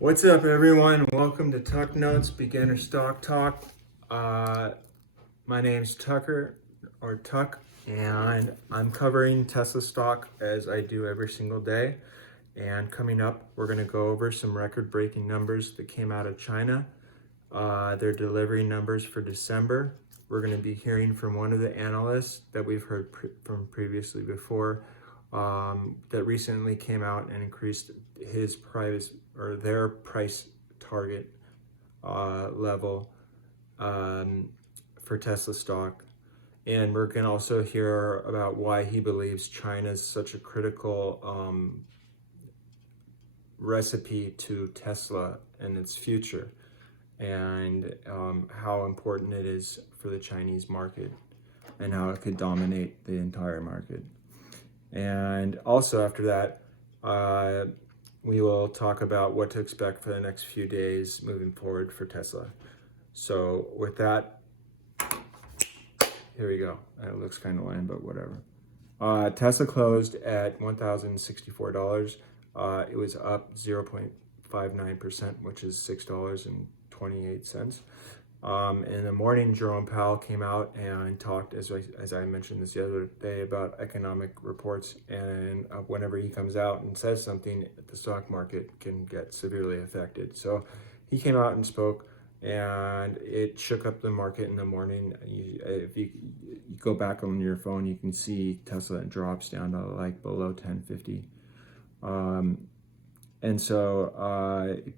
What's up, everyone? Welcome to Tuck Notes Beginner Stock Talk. My name's Tucker, or Tuck, and I'm covering Tesla stock as I do every single day. And coming up, we're going to go over some record-breaking numbers that came out of China. Their delivery numbers for December. We're going to be hearing from one of the analysts that we've heard from previously before, that recently came out and increased his price or their price target level for Tesla stock. And we're going to also hear about why he believes China is such a critical recipe to Tesla and its future, and how important it is for the Chinese market and how it could dominate the entire market. And also after that, we will talk about what to expect for the next few days moving forward for Tesla. So with that, here we go. It looks kind of lame, but whatever. Tesla closed at $1,064. It was up 0.59%, which is $6.28. In the morning, Jerome Powell came out and talked, as I mentioned this the other day, about economic reports. And whenever he comes out and says something, the stock market can get severely affected. So he came out and spoke, and it shook up the market in the morning. If you go back on your phone, you can see Tesla drops down to like below 1050. And so,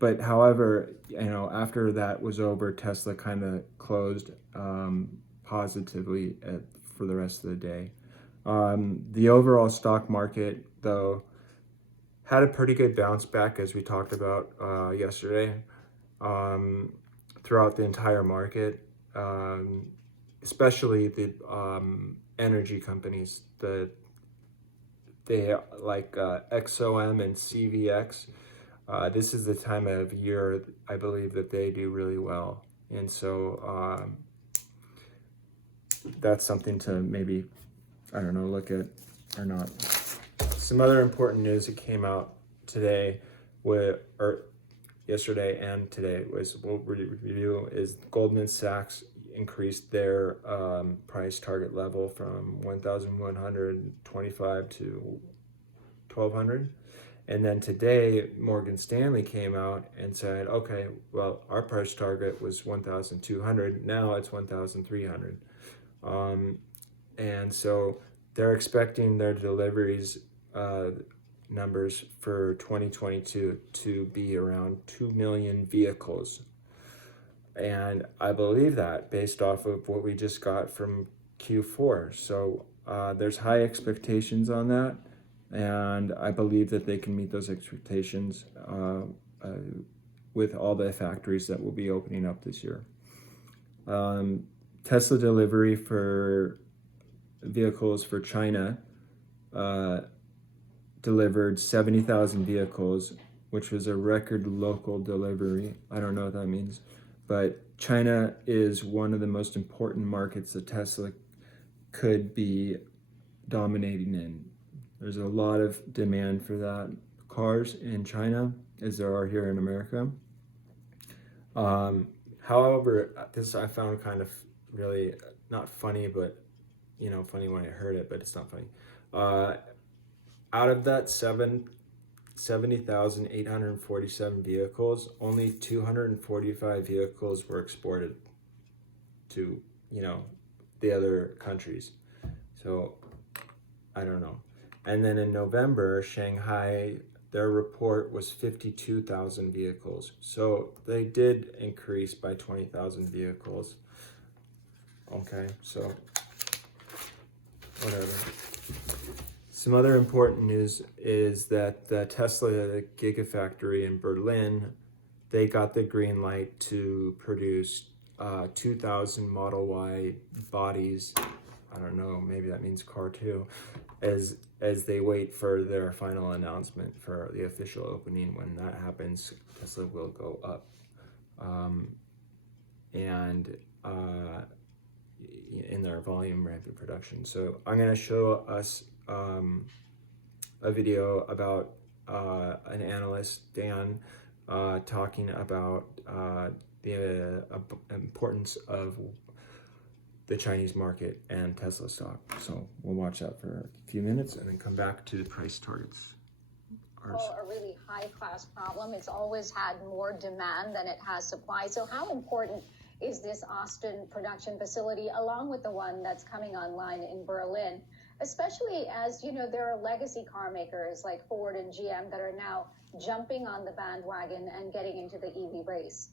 but however, after that was over, Tesla kind of closed positively for the rest of the day. The overall stock market, though, had a pretty good bounce back, as we talked about yesterday, throughout the entire market, especially the energy companies, they like XOM and CVX. This is the time of year I believe that they do really well, and so that's something to maybe, look at or not. Some other important news that came out today, yesterday and today, we'll review, is Goldman Sachs increased their price target level from 1,125 to 1,200. And then today, Morgan Stanley came out and said, okay, well, our price target was 1,200. Now it's 1,300. And so they're expecting their deliveries numbers for 2022 to be around 2 million vehicles. And I believe that based off of what we just got from Q4. So there's high expectations on that. And I believe that they can meet those expectations with all the factories that will be opening up this year. Tesla delivery for vehicles for China delivered 70,000 vehicles, which was a record local delivery. I don't know what that means. But China is one of the most important markets that Tesla could be dominating in. There's a lot of demand for that cars in China, as there are here in America. However, this I found kind of really not funny, but funny when I heard it, but it's not funny. Out of that 70,847 vehicles, only 245 vehicles were exported to, the other countries. So I don't know. And then in November, Shanghai, their report was 52,000 vehicles. So they did increase by 20,000 vehicles. Okay, so whatever. Some other important news is that the Tesla Gigafactory in Berlin, they got the green light to produce 2,000 Model Y bodies. I don't know, maybe that means car too, as they wait for their final announcement for the official opening. When that happens, Tesla will go up. And in their volume rapid production. So I'm going to show us a video about an analyst, Dan, talking about the importance of the Chinese market and Tesla stock. So we'll watch that for a few minutes and then come back to the price targets. A really high-class problem. It's always had more demand than it has supply. So how important is this Austin production facility, along with the one that's coming online in Berlin, especially as, you know, there are legacy car makers like Ford and GM that are now jumping on the bandwagon and getting into the EV race?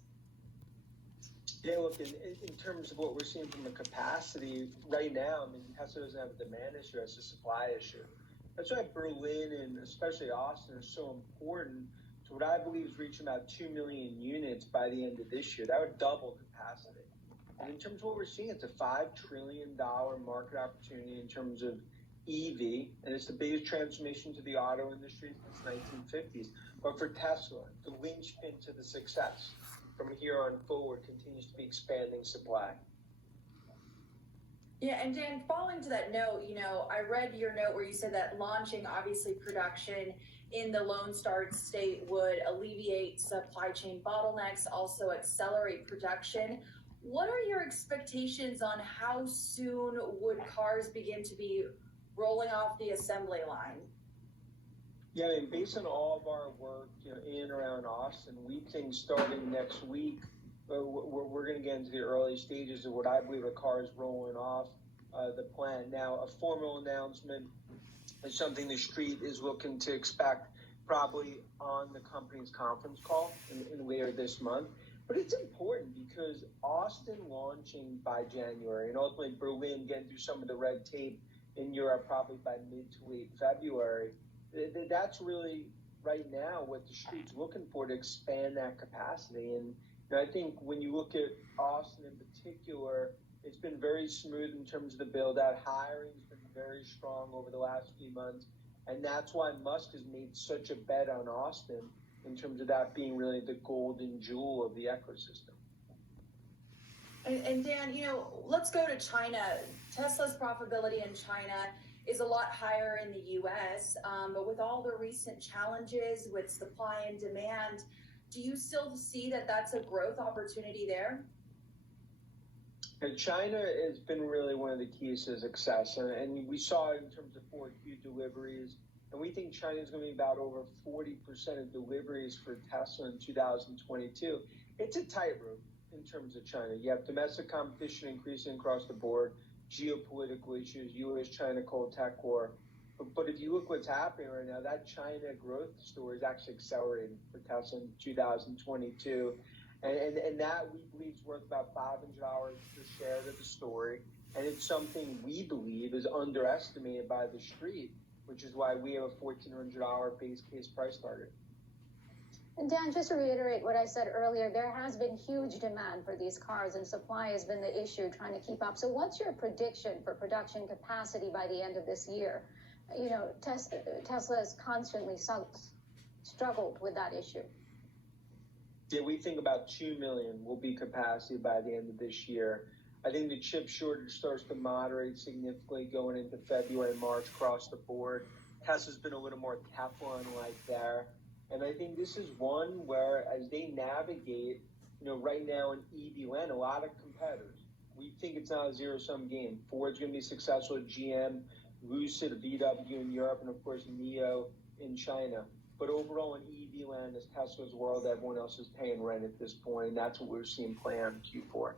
Yeah, look, in terms of what we're seeing from a capacity right now, I mean, Tesla doesn't have a demand issue, it's a supply issue. That's why Berlin and especially Austin are so important to what I believe is reaching about 2 million units by the end of this year. That would double capacity. And in terms of what we're seeing, it's a $5 trillion market opportunity in terms of EV, and it's the biggest transformation to the auto industry since 1950s. But for Tesla, the linchpin to the success from here on forward continues to be expanding supply. Yeah, and Dan, following to that note, you know, I read your note where you said that launching, obviously, production in the Lone Star State would alleviate supply chain bottlenecks, also accelerate production. What are your expectations on how soon would cars begin to be rolling off the assembly line? Yeah, I mean, based on all of our work, you know, in and around Austin, we think starting next week, we're going to get into the early stages of what I believe are cars rolling off the plant. Now, a formal announcement is something the street is looking to expect probably on the company's conference call in later this month. But it's important because Austin launching by January and ultimately Berlin getting through some of the red tape in Europe probably by mid to late February, that's really right now what the street's looking for to expand that capacity. And I think when you look at Austin in particular, it's been very smooth in terms of the build out. Hiring's been very strong over the last few months. And that's why Musk has made such a bet on Austin in terms of that being really the golden jewel of the ecosystem. And Dan, you know, let's go to China. Tesla's profitability in China is a lot higher in the US, but with all the recent challenges with supply and demand, do you still see that that's a growth opportunity there? And China has been really one of the keys to success. And we saw it in terms of 4Q deliveries. And we think China is going to be about over 40% of deliveries for Tesla in 2022. It's a tightrope in terms of China. You have domestic competition increasing across the board, geopolitical issues, U.S.-China cold tech war. But if you look what's happening right now, that China growth story is actually accelerating for Tesla in 2022. And that we believe is worth about $500 per share to the story. And it's something we believe is underestimated by the street, which is why we have a $1,400 base case price target. And Dan, just to reiterate what I said earlier, there has been huge demand for these cars and supply has been the issue trying to keep up. So what's your prediction for production capacity by the end of this year? You know, Tesla has constantly struggled with that issue. Yeah, we think about 2 million will be capacity by the end of this year. I think the chip shortage starts to moderate significantly going into February, March across the board. Tesla's been a little more Teflon-like there. And I think this is one where, as they navigate, you know, right now in EV land, a lot of competitors. We think it's not a zero-sum game. Ford's going to be successful at GM, Lucid, VW in Europe, and of course NIO in China. But overall in EV land, as Tesla's world, everyone else is paying rent at this point. And that's what we're seeing play out in Q4.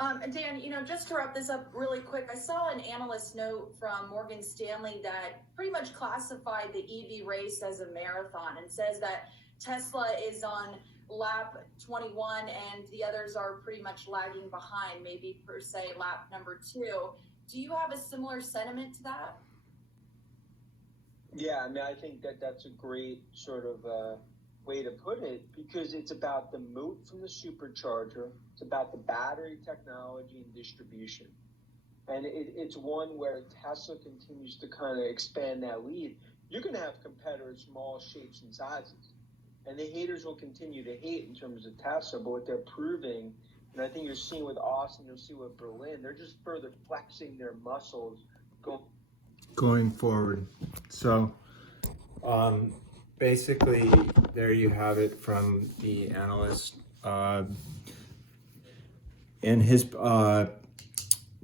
And Dan, you know, just to wrap this up really quick, I saw an analyst note from Morgan Stanley that pretty much classified the EV race as a marathon and says that Tesla is on lap 21 and the others are pretty much lagging behind, maybe per se lap number 2. Do you have a similar sentiment to that? Yeah, I mean, I think that's a great sort of way to put it because it's about the moat from the supercharger. It's about the battery technology and distribution. And it's one where Tesla continues to kind of expand that lead. You're going to have competitors, small shapes and sizes. And the haters will continue to hate in terms of Tesla, but what they're proving, and I think you're seeing with Austin, you'll see with Berlin, they're just further flexing their muscles going forward. So basically there you have it from the analyst and his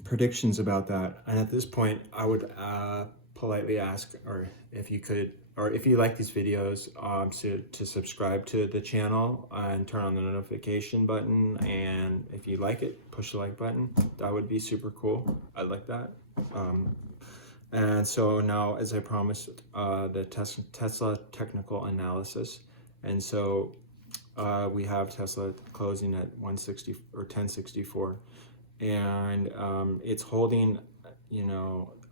predictions about that. And at this point, I would politely ask, or if you could, or if you like these videos, to subscribe to the channel and turn on the notification button. And if you like it, push the like button. That would be super cool. I'd like that. And so now, as I promised, the Tesla technical analysis. And so we have Tesla closing at 160 or 1064, and it's holding,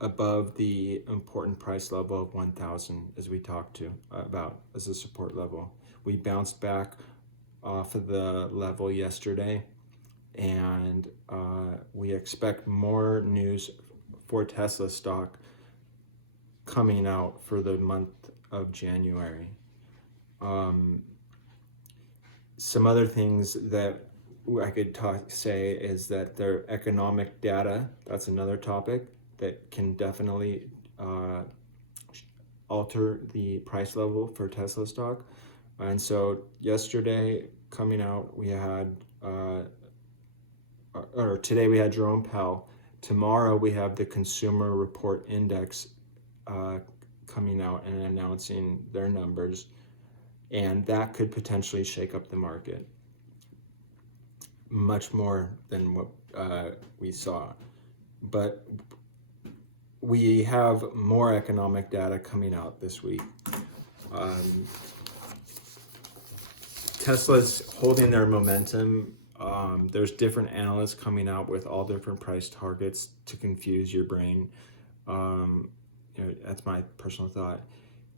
above the important price level of 1,000, as we talked about as a support level. We bounced back off of the level yesterday, and we expect more news for Tesla stock coming out for the month of January. Some other things that I could say is that their economic data, that's another topic that can definitely alter the price level for Tesla stock. And so yesterday coming out, we had, or today we had Jerome Powell. Tomorrow we have the Consumer Report Index coming out and announcing their numbers, and that could potentially shake up the market much more than what we saw. But we have more economic data coming out this week. Tesla's holding their momentum. There's different analysts coming out with all different price targets to confuse your brain. That's my personal thought.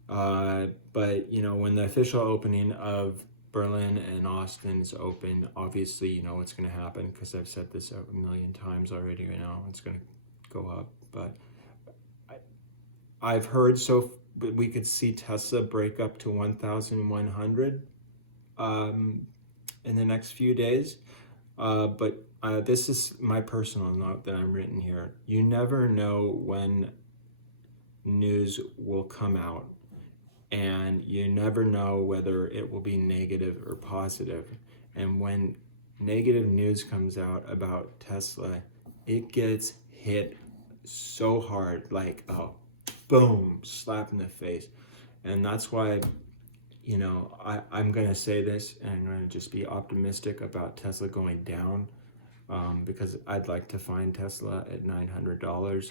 But when the official opening of Berlin and Austin is open, obviously you know what's going to happen, because I've said this a million times already. It's going to go up. But I've heard but we could see Tesla break up to 1,100 in the next few days. But this is my personal note that I'm written here. You never know when news will come out, and you never know whether it will be negative or positive. And when negative news comes out about Tesla, it gets hit so hard, like boom, slap in the face. And that's why I'm gonna say this, and I'm gonna just be optimistic about Tesla going down, because I'd like to find Tesla at $900.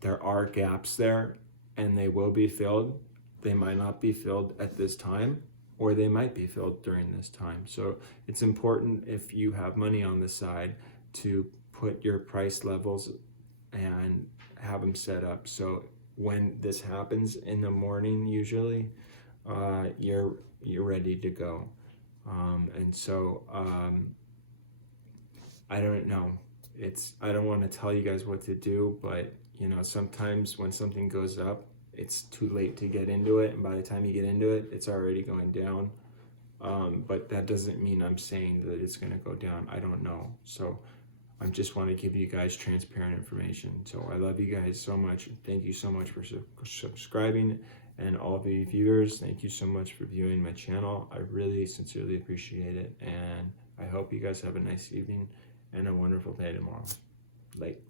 There are gaps there, and they will be filled. They might not be filled at this time, or they might be filled during this time. So it's important, if you have money on the side, to put your price levels and have them set up. So when this happens in the morning, usually, you're ready to go. And so I don't know. I don't want to tell you guys what to do, but sometimes when something goes up, it's too late to get into it, and by the time you get into it, it's already going down. But that doesn't mean I'm saying that it's going to go down. I don't know. So I just want to give you guys transparent information. So I love you guys so much. Thank you so much for subscribing, and all of you viewers, thank you so much for viewing my channel. I really sincerely appreciate it, and I hope you guys have a nice evening and a wonderful day tomorrow. Late.